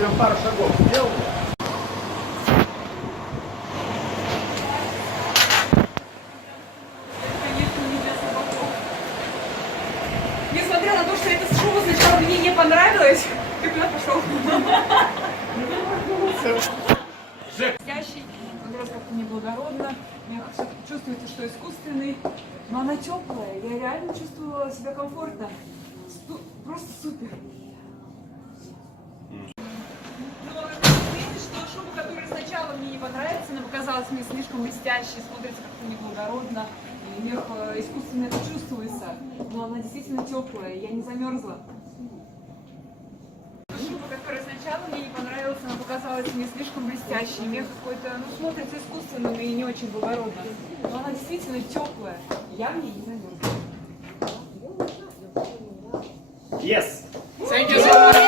Прям пару шагов сделал. Несмотря на то, что это шоу сначала мне не понравилось, ты куда пошел? Настоящий, вот раз как-то неблагородно, мне чувствуется, что искусственный, но она теплая, я реально чувствовала себя комфортно. Просто супер. Но видишь, что шуба, которая сначала мне не понравится, она показалась мне слишком блестящей, смотрится как-то неблагородно, и мех искусственно это чувствуется, но она действительно теплая, я не замерзла. Шуба, которая сначала мне не понравилась, она показалась мне слишком блестящей, мех какой-то, ну, смотрится искусственным и не очень благородно, но она действительно теплая, я в ней не замерзла. Yes! Thank you so much.